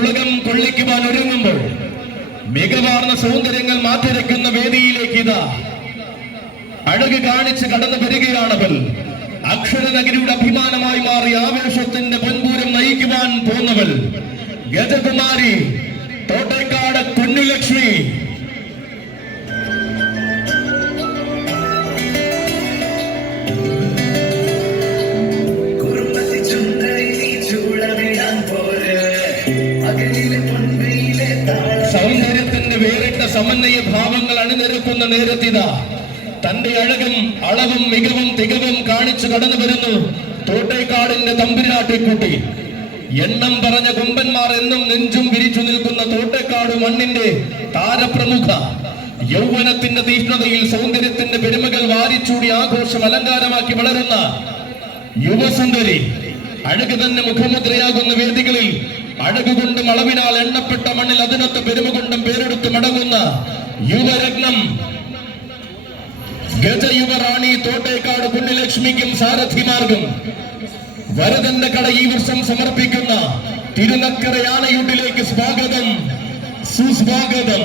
ഉലകം കൊള്ളിക്കുവാൻ ഒരുങ്ങുമ്പോൾ മികവാർന്ന സൗന്ദര്യങ്ങൾ മാറ്റിരക്കുന്ന വേദിയിലേക്ക് ഇതാ. അഴക് കാണിച്ച് കടന്നു വരികയാണവൾ. അക്ഷരനഗരിയുടെ അഭിമാനമായി മാറി ആവേശത്തിന്റെ പൊൻപൂരം നയിക്കുവാൻ പോന്നവൾ. ഗജകുമാരി തോട്ടേക്കാട് കുഞ്ഞുലക്ഷ്മി. സൗന്ദര്യത്തിന്റെ വേറിട്ട സമന്വയ ഭാവങ്ങൾ അണിനിരക്കുന്ന നേരത്തിത. തന്റെ അഴകും അളവും മികവും തികവും കാണിച്ചു കടന്നു വരുന്നു തോട്ടേക്കാടിന്റെ തമ്പുരാട്ടിക്കുട്ടി. എണ്ണം പറഞ്ഞ കൊമ്പന്മാർ എന്നും നെഞ്ചും വിരിച്ചു നിൽക്കുന്ന തോട്ടേക്കാട് മണ്ണിന്റെ താരപ്രമുഖ. യൗവനത്തിന്റെ തീഷ്ണതയിൽ സൗന്ദര്യത്തിന്റെ പെരുമകൾ വാരിച്ചൂടി ആഘോഷം അലങ്കാരമാക്കി വളരുന്ന യുവസുന്ദരി. അഴക് തന്നെ മുഖമുദ്രയാകുന്ന വേദികളിൽ അഴക് കൊണ്ടും അളവിനാൽ എണ്ണപ്പെട്ട മണ്ണിൽ അതിനൊത്ത പെരുമ കൊണ്ടും പേരെടുത്ത് മടങ്ങുന്ന യുവരത്നം. ഗജയുവറാണി തോട്ടേക്കാട് പുണ്യലക്ഷ്മിക്കും സാരഥിമാർഗം വരദന്റെ കട ഈ വർഷം സമർപ്പിക്കുന്ന തിരുനക്കര യാനയുണ്ടിലേക്ക് സ്വാഗതം. സുസ്വാഗതം.